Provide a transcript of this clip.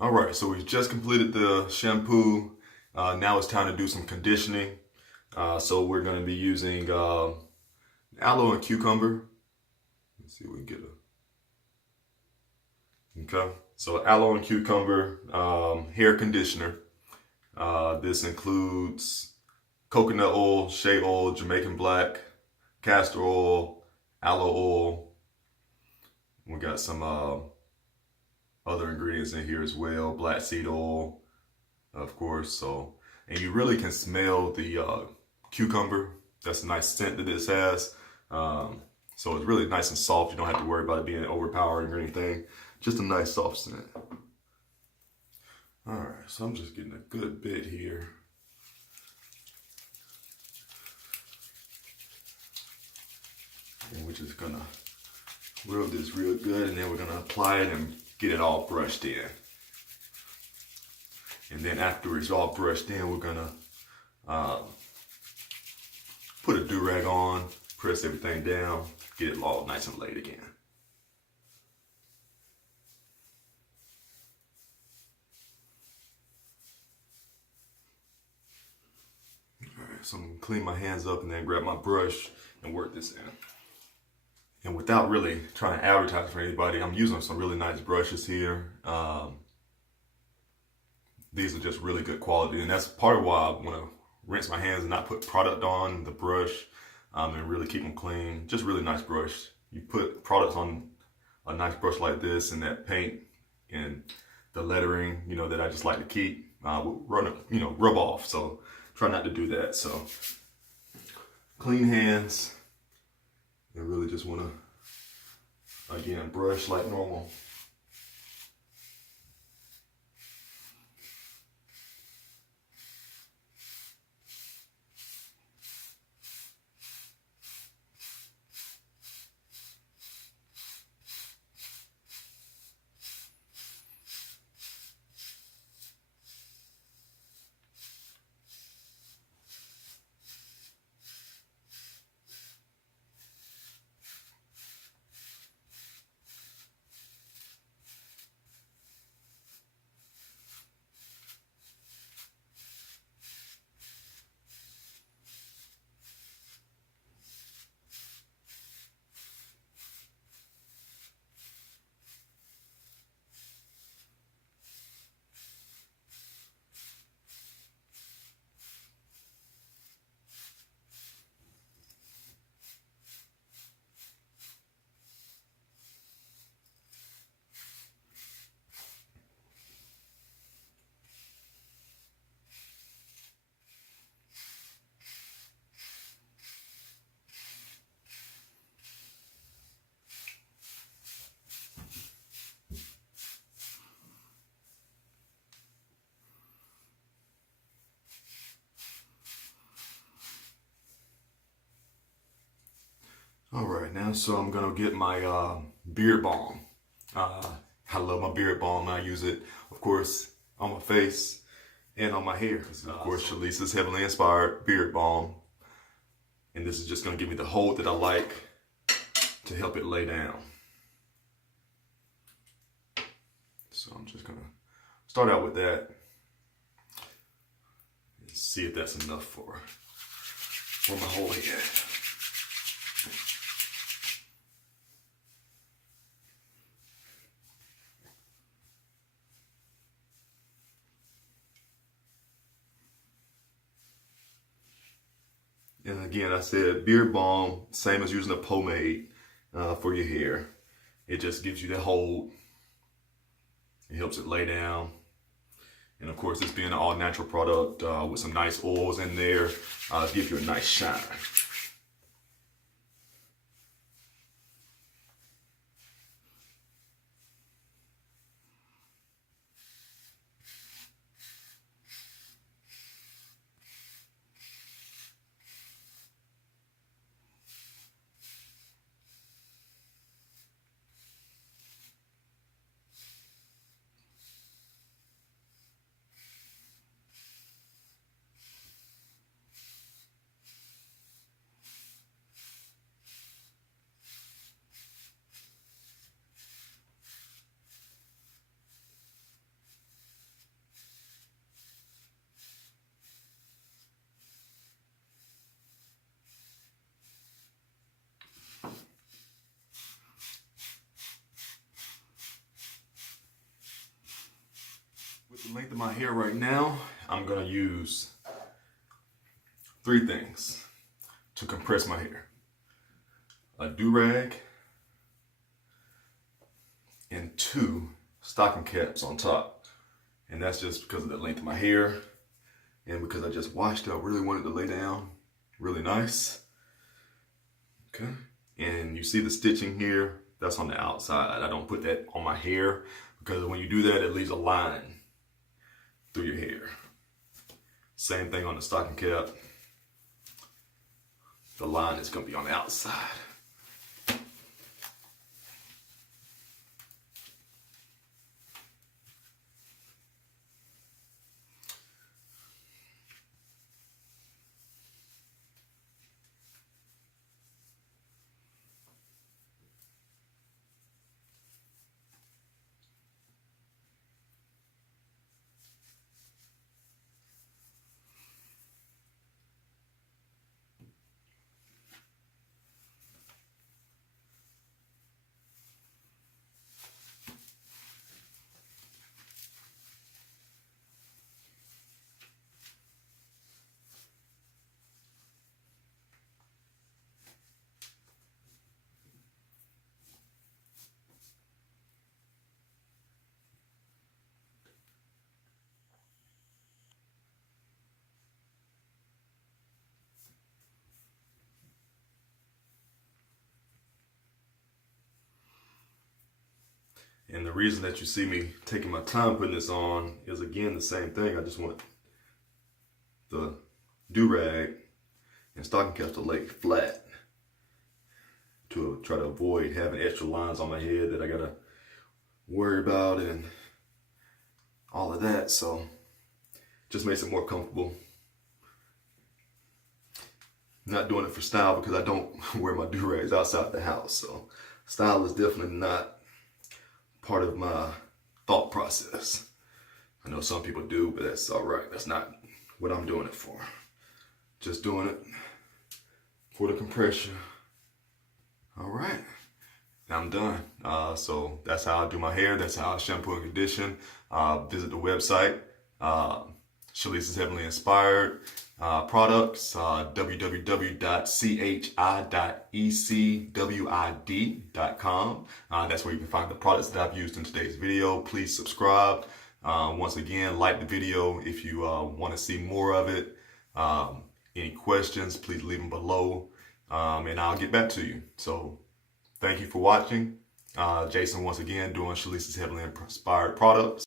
All right, so we just completed the shampoo. Now it's time to do some conditioning. So we're going to be using aloe and cucumber. Let's see if we can get okay. So aloe and cucumber hair conditioner. This includes coconut oil, shea oil, Jamaican black, castor oil, aloe oil. We got some other ingredients in here as well, black seed oil, of course. So, and you really can smell the cucumber. That's a nice scent that this has. So it's really nice and soft. You don't have to worry about it being overpowering or anything. Just a nice soft scent. All right, so I'm just getting a good bit here. And we're just gonna rub this real good, and then we're gonna apply it and get it all brushed in. And then after it's all brushed in, we're gonna put a do-rag on, press everything down, get it all nice and laid again. All right, so I'm gonna clean my hands up and then grab my brush and work this in. And without really trying to advertise for anybody, I'm using some really nice brushes here. These are just really good quality, and that's part of why I want to rinse my hands and not put product on the brush, and really keep them clean. Just really nice brush. You put products on a nice brush like this, and that paint and the lettering, that I just like to keep, will rub off. So try not to do that. So clean hands. I really just want to, again, brush like normal. All right, now, so I'm gonna get my beard balm. I love my beard balm. I use it, of course, on my face and on my hair. This is, of course, Chalises Heavenly Inspired beard balm. And this is just gonna give me the hold that I like to help it lay down. So I'm just gonna start out with that and see if that's enough for my whole head. And again, I said beard balm, same as using a pomade for your hair. It just gives you that hold. It helps it lay down. And of course, this being an all natural product with some nice oils in there, give you a nice shine. length of my hair right now, I'm gonna use 3 things to compress my hair. A do-rag and 2 stocking caps on top. And that's just because of the length of my hair and because I just washed it. I really wanted to lay down really nice. Okay. And you see the stitching here, that's on the outside. I don't put that on my hair because when you do that, it leaves a line through your hair. Same thing on the stocking cap. The line is going to be on the outside. And the reason that you see me taking my time putting this on is, again, the same thing. I just want the do-rag and stocking caps to lay flat to try to avoid having extra lines on my head that I gotta worry about and all of that. So just makes it more comfortable. I'm not doing it for style because I don't wear my do-rags outside the house. So style is definitely not part of my thought process. I know some people do, but that's all right. That's not what I'm doing it for. Just doing it for the compression. All right, I'm done. So that's how I do my hair. That's how I shampoo and condition. Visit the website, Chalises Heavenly Inspired products, www.chi.ecwid.com. That's where you can find the products that I've used in today's video. Please subscribe. Once again, like the video if you want to see more of it. Any questions, please leave them below, and I'll get back to you. So thank you for watching. Jason once again doing Chalises Heavenly Inspired products.